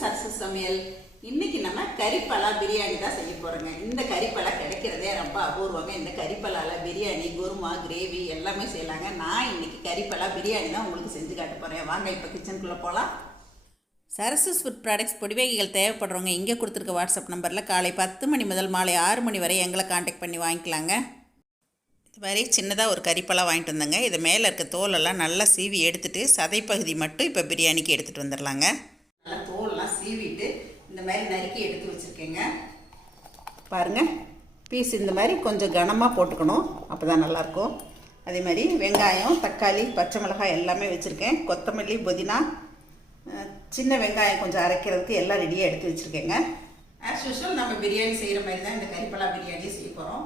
சரசு சமையல் இன்னைக்கு நம்ம கறிப்பலா பிரியாணி தான் செய்ய போறோங்க. இந்த கறிப்பலா கிடைக்கிறதே ரொம்ப அபூர்வங்க. இந்த கறிப்பலால பிரியாணி குருமா கிரேவி எல்லாமே செய்யலாங்க. நான் இன்னைக்கு கறிப்பலா பிரியாணி தான் உங்களுக்கு செஞ்சு காட்ட போறேன். வாங்க இப்போ கிச்சனுக்குள்ள போகலாம் சரசஸ் ஃபுட் ப்ராடக்ட்ஸ் பொடிவகைகள் தேவைப்படுறவங்க இங்கே கொடுத்துருக்க வாட்ஸ்அப் நம்பரில் காலை பத்து மணி முதல் மாலை ஆறு மணி வரை எங்களை காண்டாக்ட் பண்ணி வாங்கிக்கலாங்க. இது மாதிரி சின்னதாக ஒரு கறிப்பழம் வாங்கிட்டு வந்தேங்க. இது மேலே இருக்க தோலெல்லாம் நல்லா சீவி எடுத்துட்டு சதைப்பகுதி மட்டும் இப்போ பிரியாணிக்கு எடுத்துகிட்டு வந்துடலாங்க நல்லா இந்த மாதிரி நறுக்கி எடுத்து வச்சிருக்கேங்க. பாருங்க. பீஸ் இந்த மாதிரி கொஞ்சம் கனமாக போட்டுக்கணும். அப்போ தான் நல்லாயிருக்கும். அதே மாதிரி வெங்காயம் தக்காளி பச்சை மிளகாய் எல்லாமே வச்சுருக்கேன். கொத்தமல்லி புதினா சின்ன வெங்காயம் கொஞ்சம் அரைக்கிறதுக்கு எல்லாம் ரெடியாக எடுத்து வச்சுருக்கேங்க. ஆஸ் யூஷுவல் நம்ம பிரியாணி செய்கிற மாதிரி தான் இந்த கறிப்பலா பிரியாணியை செய்ய போகிறோம்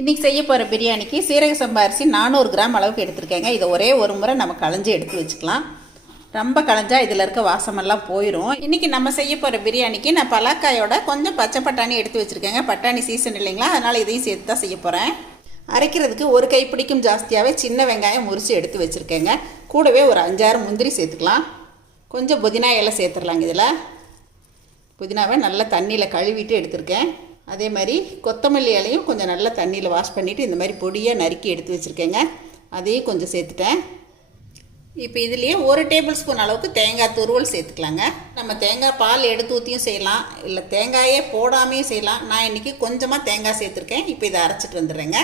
இன்றைக்கி செய்ய போகிற பிரியாணிக்கு சீரக சம்பா அரிசி நானூறு கிராம் அளவுக்கு எடுத்திருக்கேங்க. இதை ஒரே ஒரு முறை நம்ம களைஞ்சி எடுத்து வச்சுக்கலாம். ரொம்ப களைஞ்சா இதில் இருக்க வாசமெல்லாம் போயிடும் இன்றைக்கி நம்ம செய்ய போகிற பிரியாணிக்கு நான் பலாக்காயோட கொஞ்சம் பச்சை பட்டாணி எடுத்து வச்சுருக்கேங்க. பட்டாணி சீசன் இல்லைங்களா? அதனால் இதையும் சேர்த்து தான் செய்ய போகிறேன் அரைக்கிறதுக்கு ஒரு கைப்பிடிக்கும் ஜாஸ்தியாகவே சின்ன வெங்காயம் முறித்து எடுத்து வச்சுருக்கேங்க. கூடவே ஒரு அஞ்சாறு முந்திரி சேர்த்துக்கலாம். கொஞ்சம் புதினா இலை சேர்த்துடலாங்க இதில். புதினாவை நல்லா தண்ணியில் கழுவிட்டு எடுத்திருக்கேன். அதே மாதிரி கொத்தமல்லி இலையும் கொஞ்சம் நல்லா தண்ணியில் வாஷ் பண்ணிவிட்டு இந்த மாதிரி பொடியாக நறுக்கி எடுத்து வச்சுருக்கேங்க. அதையும் கொஞ்சம் சேர்த்துட்டேன். இப்போ இதுலேயே ஒரு டேபிள் ஸ்பூன் அளவுக்கு தேங்காய் துருவல் சேர்த்துக்கலாங்க. நம்ம தேங்காய் பால் எடுத்து ஊற்றியும் செய்யலாம். இல்லை தேங்காயே போடாமையும் செய்யலாம். நான் இன்றைக்கி கொஞ்சமாக தேங்காய் சேர்த்துருக்கேன். இப்போ இதை அரைச்சிட்டு வந்துடுறேங்க.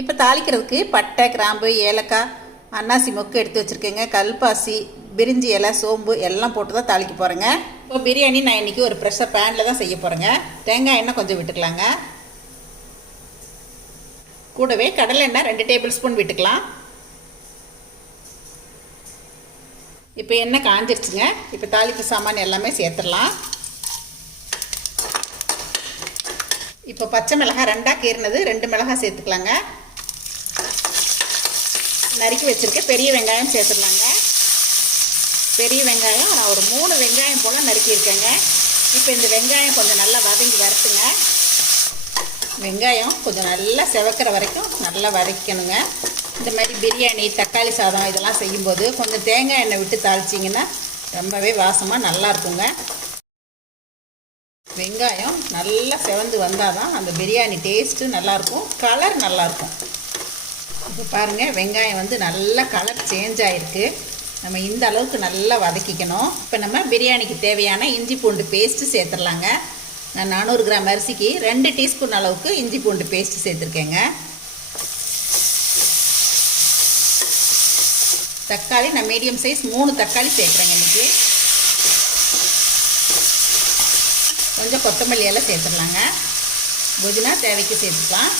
இப்போ தாளிக்கிறதுக்கு பட்டை கிராம்பு ஏலக்காய் அன்னாசி மொக்கு எடுத்து வச்சுருக்கேங்க. கல்பாசி பிரிஞ்சி இலை சோம்பு எல்லாம் போட்டு தான் தாளிக்க போகிறேங்க இப்போ பிரியாணி நான் இன்றைக்கி ஒரு ப்ரெஷர் பேனில் தான் செய்ய போகிறேங்க தேங்காய் எண்ணெய் கொஞ்சம் விட்டுக்கலாங்க. கூடவே கடலை எண்ணெய் ரெண்டு டேபிள் ஸ்பூன் விட்டுக்கலாம். இப்போ எண்ணெய் காஞ்சிருச்சுங்க. இப்போ தாளிப்பு சாமான் எல்லாமே சேர்த்துடலாம். இப்போ பச்சை மிளகாய் ரெண்டாக கீறினது ரெண்டு மிளகாய் சேர்த்துக்கலாங்க. நறுக்கி வச்சுருக்க பெரிய வெங்காயம் சேர்த்துடலாங்க. பெரிய வெங்காயம் நான் ஒரு மூணு வெங்காயம் போல் நறுக்கியிருக்கேங்க. இப்போ இந்த வெங்காயம் கொஞ்சம் நல்லா வதங்கி வரட்டுங்க. வெங்காயம் கொஞ்சம் நல்லா செவக்கிற வரைக்கும் நல்லா வதக்கணுங்க. இந்த மாதிரி பிரியாணி தக்காளி சாதம் இதெல்லாம் செய்யும்போது கொஞ்சம் தேங்காய் எண்ணெய் விட்டு தாளிச்சிங்கன்னா ரொம்பவே வாசமாக நல்லா இருக்குங்க. வெங்காயம் நல்லா செவந்து வந்தால் தான் அந்த பிரியாணி டேஸ்ட்டு நல்லாயிருக்கும் கலர் நல்லாயிருக்கும் இப்போ பாருங்கள் வெங்காயம் வந்து நல்லா கலர் சேஞ்ச் ஆகிருக்கு நம்ம இந்த அளவுக்கு நல்லா வதக்கிக்கணும். இப்போ நம்ம பிரியாணிக்கு தேவையான இஞ்சி பூண்டு பேஸ்ட்டு சேர்த்துடலாங்க. நான் நானூறு கிராம் அரிசிக்கு ரெண்டு டீஸ்பூன் அளவுக்கு இஞ்சி பூண்டு பேஸ்ட்டு சேர்த்துருக்கேங்க. தக்காளி நான் மீடியம் சைஸ் மூணு தக்காளி சேர்க்குறேங்க இன்றைக்கி கொஞ்சம் கொத்தமல்லி எல்லாம் சேர்த்துடலாங்க. புதினா தேவைக்கு சேர்த்துக்கலாம்.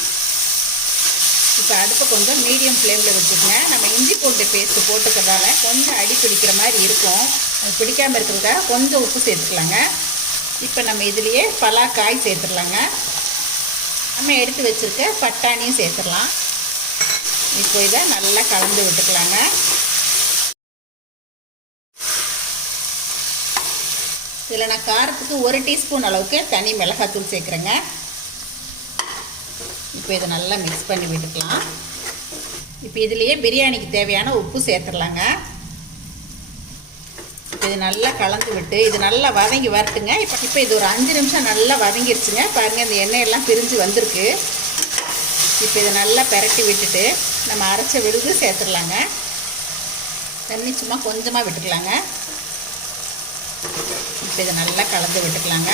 இப்போ அடுப்பை கொஞ்சம் மீடியம் ஃப்ளேமில் வச்சுக்கோங்க. நம்ம இஞ்சி பூண்டு பேஸ்ட்டு போட்டுக்கிறதால கொஞ்சம் அடி பிடிக்கிற மாதிரி இருக்கும். அது பிடிக்காமல் இருக்கிறதுக்காக கொஞ்சம் உப்பு சேர்த்துக்கலாங்க. இப்போ நம்ம இதுலேயே பலாக்காய் சேர்த்துடலாங்க. நம்ம எடுத்து வச்சுருக்க பட்டாணியும் சேர்த்துடலாம். இப்போ இதை நல்லா கலந்து விட்டுக்கலாங்க. இதில் நான் காரத்துக்கு ஒரு டீஸ்பூன் அளவுக்கு தனி மிளகாத்தூள் சேர்க்குறேங்க. இப்போ இதை நல்லா மிக்ஸ் பண்ணி விட்டுக்கலாம். இப்போ இதுலேயே பிரியாணிக்கு தேவையான உப்பு சேர்த்துடலாங்க. இது நல்லா கலந்து விட்டு இது நல்லா வதங்கி வரட்டுங்க. இப்போ இப்போ இது ஒரு அஞ்சு நிமிஷம் நல்லா வதங்கிருச்சுங்க. பாருங்கள் இந்த எண்ணெயெல்லாம் பிரிஞ்சு வந்திருக்கு. இப்போ இதை நல்லா பெரட்டி விட்டுட்டு நம்ம அரைச்ச விழுது சேர்த்துடலாங்க. தண்ணி சும்மா கொஞ்சமாக விட்டுக்கலாங்க. இப்போ இதை நல்லா கலந்து விட்டுக்கலாங்க.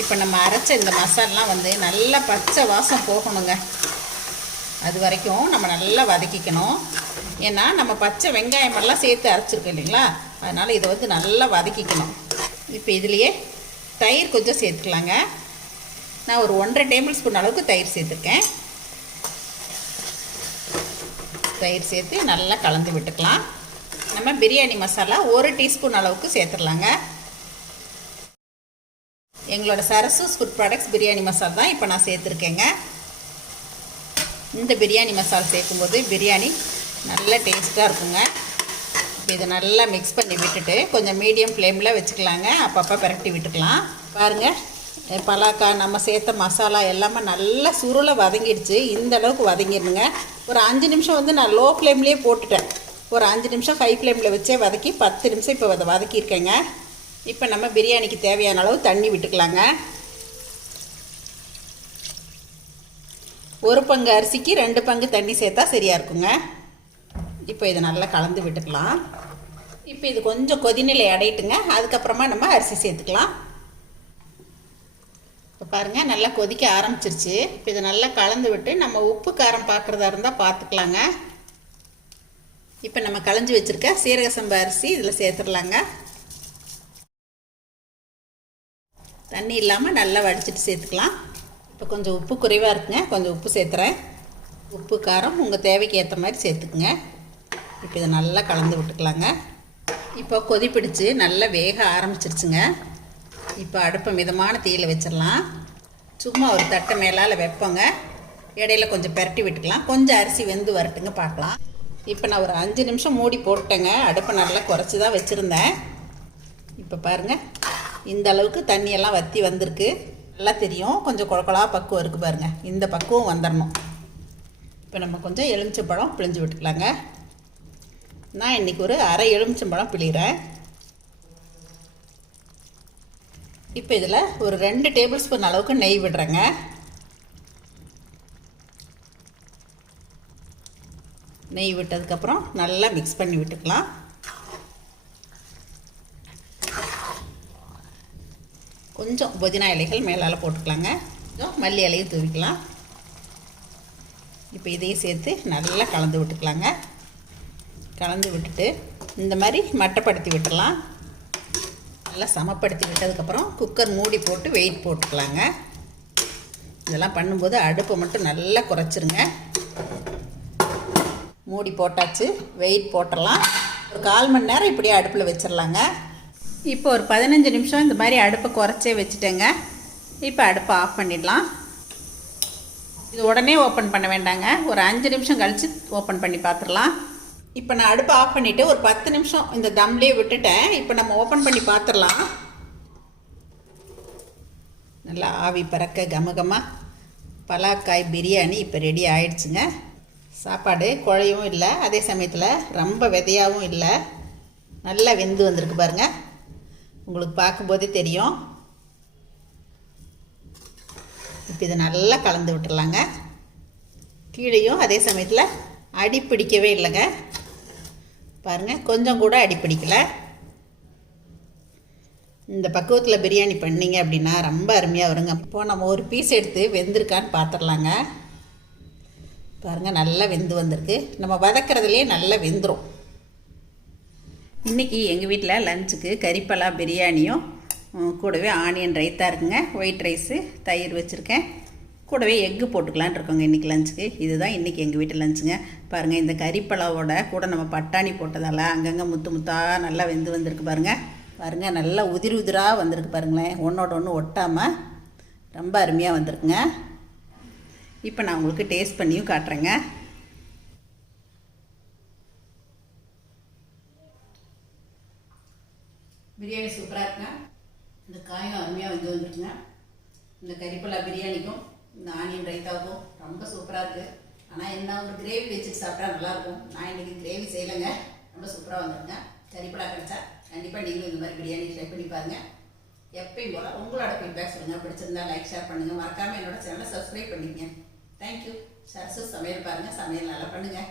இப்போ நம்ம அரைச்ச இந்த மசாலாம் வந்து நல்லா பச்சை வாசம் போகணுங்க. அது வரைக்கும் நம்ம நல்லா வதக்கிக்கணும். ஏன்னா நம்ம பச்சை வெங்காயமெல்லாம் சேர்த்து அரைச்சிருக்கோம் இல்லைங்களா? அதனால் இதை வந்து நல்லா வதக்கிக்கணும். இப்போ இதுலேயே தயிர் கொஞ்சம் சேர்த்துக்கலாங்க. நான் ஒரு ஒன்றரை டேபிள் ஸ்பூன் அளவுக்கு தயிர் சேர்த்துருக்கேன். தயிர் சேர்த்து நல்லா கலந்து விட்டுக்கலாம். நம்ம பிரியாணி மசாலா ஒரு டீஸ்பூன் அளவுக்கு சேர்த்துடலாங்க. எங்களோட சரசூஸ் ஃபுட் ப்ராடக்ட்ஸ் பிரியாணி மசாலா தான் இப்போ நான் சேர்த்துருக்கேங்க. இந்த பிரியாணி மசாலா சேர்க்கும்போது பிரியாணி நல்ல டேஸ்ட்டாக இருக்குங்க. இப்போ இதை நல்லா மிக்ஸ் பண்ணி விட்டுட்டு கொஞ்சம் மீடியம் ஃப்ளேமில் வச்சுக்கலாங்க. அப்பப்போ பிரட்டி விட்டுக்கலாம். பாருங்கள் பலாக்கா நம்ம சேர்த்த மசாலா எல்லாமே நல்லா சுருளை வதங்கிடுச்சு. இந்த அளவுக்கு ஒரு அஞ்சு நிமிஷம் வந்து நான் லோ ஃப்ளேம்லேயே போட்டுட்டேன். ஒரு அஞ்சு நிமிஷம் ஹை ஃப்ளேமில் வச்சே வதக்கி பத்து நிமிஷம் இப்போ அதை வதக்கியிருக்கேங்க. இப்போ நம்ம பிரியாணிக்கு தேவையான அளவு தண்ணி விட்டுக்கலாங்க. ஒரு பங்கு அரிசிக்கு ரெண்டு பங்கு தண்ணி சேர்த்தா சரியாக இருக்குங்க. இப்போ இதை நல்லா கலந்து விட்டுக்கலாம். இப்போ இது கொஞ்சம் கொதிநிலை அடையட்டுங்க. அதுக்கப்புறமா நம்ம அரிசி சேர்த்துக்கலாம். இப்போ பாருங்கள் நல்லா கொதிக்க ஆரம்பிச்சிருச்சு. இப்போ இதை நல்லா கலந்து விட்டு நம்ம உப்பு காரம் பார்க்குறதா இருந்தால் பார்த்துக்கலாங்க இப்போ நம்ம களைஞ்சி வச்சுருக்க சீரக சம்பா அரிசி இதில் சேர்த்துடலாங்க. தண்ணி இல்லாமல் நல்லா வடிச்சிட்டு சேர்த்துக்கலாம். இப்போ கொஞ்சம் உப்பு குறைவாக இருக்குங்க. கொஞ்சம் உப்பு சேர்த்துறேன். உப்பு காரம் உங்கள் தேவைக்கு ஏற்ற மாதிரி சேர்த்துக்குங்க. இப்போ இதை நல்லா கலந்து விட்டுக்கலாங்க. இப்போ கொதி பிடிச்சி நல்லா வேக ஆரம்பிச்சிருச்சுங்க. இப்போ அடுப்பை மிதமான தீயில் வச்சிடலாம். சும்மா ஒரு தட்டை மேலால் வைப்போங்க. இடையில கொஞ்சம் பெரட்டி விட்டுக்கலாம். கொஞ்சம் அரிசி வெந்து வரட்டுங்க பார்க்கலாம். இப்போ நான் ஒரு அஞ்சு நிமிஷம் மூடி போட்டேங்க அடுப்பை நல்லா குறைச்சி தான் வச்சுருந்தேன். இப்போ பாருங்கள் இந்த அளவுக்கு தண்ணியெல்லாம் வற்றி வந்திருக்கு. நல்லா தெரியும். கொஞ்சம் குழக்குழா பக்குவம் இருக்குது பாருங்கள் இந்த பக்குவம் வந்துடணும் இப்போ நம்ம கொஞ்சம் எலுமிச்சம்பழம் பிழிஞ்சு விட்டுக்கலாங்க. நான் இன்றைக்கி ஒரு அரை எலுமிச்சம்பழம் பிழிகிறேன் இப்போ இதில் ஒரு ரெண்டு டேபிள் ஸ்பூன் அளவுக்கு நெய் விடுறேங்க. நெய் விட்டதுக்கப்புறம் நல்லா மிக்ஸ் பண்ணி விட்டுக்கலாம். கொஞ்சம் புதினா இலைகள் மேலால் போட்டுக்கலாங்க. கொஞ்சம் மல்லி இலையும் தூவிக்கலாம். இப்போ இதையும் சேர்த்து நல்லா கலந்து விட்டுக்கலாங்க. கலந்து விட்டுட்டு இந்த மாதிரி மட்டப்படுத்தி விட்டுடலாம் நல்லா சமப்படுத்தி விட்டதுக்கப்புறம் குக்கர் மூடி போட்டு வெயிட் போட்டுக்கலாங்க. இதெல்லாம் பண்ணும்போது அடுப்பை மட்டும் நல்லா குறைச்சிருங்க. மூடி போட்டாச்சு வெயிட் போட்டுடலாம் ஒரு கால் மணி நேரம் இப்படியே அடுப்பில் வச்சிடலாங்க இப்போ ஒரு பதினஞ்சு நிமிஷம் இந்த மாதிரி அடுப்பை குறைச்சே வச்சுட்டேங்க. இப்போ அடுப்பை ஆஃப் பண்ணிடலாம். இது உடனே ஓப்பன் பண்ண வேண்டாங்க. ஒரு அஞ்சு நிமிஷம் கழித்து ஓப்பன் பண்ணி பார்த்துடலாம் இப்போ நான் அடுப்பை ஆஃப் பண்ணிவிட்டு ஒரு பத்து நிமிஷம் இந்த தம்லேயே விட்டுட்டேன். இப்போ நம்ம ஓப்பன் பண்ணி பார்த்துடலாம் நல்லா ஆவி பறக்க கமகமாக பலாக்காய் பிரியாணி இப்போ ரெடி ஆயிடுச்சுங்க. சாப்பாடு குழையவும் இல்லை. அதே சமயத்தில் ரொம்ப விதையாகவும் இல்லை. நல்லா வெந்து வந்திருக்கு பாருங்கள் உங்களுக்கு பார்க்கும்போதே தெரியும். இப்போ இதை நல்லா கலந்து விட்டுடலாங்க கீழேயும் அதே சமயத்தில் அடி பிடிக்கவே இல்லைங்க. பாருங்கள் கொஞ்சம் கூட அடி பிடிக்கலை. இந்த பக்குவத்தில் பிரியாணி பண்ணீங்க அப்படின்னா ரொம்ப அருமையாக வருங்க. இப்போது நம்ம ஒரு பீஸ் எடுத்து வெந்திருக்கான்னு பார்த்துடலாங்க. பாருங்கள் நல்லா வெந்து வந்திருக்கு. நம்ம வதக்கிறதுலே நல்லா வெந்துடும் இன்றைக்கி எங்கள் வீட்டில் லஞ்சுக்கு கறிப்பலா பிரியாணியும் கூடவே ஆனியன் ரைத்தா இருக்குங்க. ஒயிட் ரைஸு தயிர் வச்சுருக்கேன். கூடவே எக்கு போட்டுக்கலான் இருக்கோங்க இன்றைக்கி லஞ்சுக்கு இதுதான் இன்றைக்கி எங்கள் வீட்டு லஞ்சுங்க பாருங்கள் இந்த கறிப்பலாவோட கூட நம்ம பட்டாணி போட்டதால் அங்கங்கே முத்து முத்தாக நல்லா வெந்து வந்திருக்கு பாருங்கள் பாருங்கள் நல்லா உதிரி உதிராக வந்திருக்கு பாருங்களேன். ஒன்றோட ஒன்று ஒட்டாமல் ரொம்ப அருமையாக வந்திருக்குங்க. இப்போ நான் உங்களுக்கு டேஸ்ட் பண்ணியும் காட்டுறேங்க. பிரியாணி சூப்பராக இருக்குங்க. இந்த காயும் அருமையாக வந்து வந்துருக்குங்க. இந்த கறிப்பலா பிரியாணிக்கும் இந்த ஆனியன் ரைத்தாவுக்கும் ரொம்ப சூப்பராக இருக்குது ஆனால் என்ன ஒரு கிரேவி வச்சுட்டு சாப்பிட்டா நல்லாயிருக்கும் நான் இன்றைக்கி கிரேவி செய்யலைங்க. ரொம்ப சூப்பராக வந்துருங்க கறிப்பலா கிடச்சா கண்டிப்பாக நீங்களும் இந்த மாதிரி பிரியாணி ட்ரை பண்ணி பாருங்கள் எப்பயும் போல் உங்களோட ஃபீட்பேக் சொல்லுங்கள் பிடிச்சிருந்தா லைக் ஷேர் பண்ணுங்கள் மறக்காமல் என்னோட சேனலை சப்ஸ்கிரைப் பண்ணிக்கங்க. தேங்க்யூ சரசு சமையல் பாருங்கள் சமையல் நல்லா பண்ணுங்கள்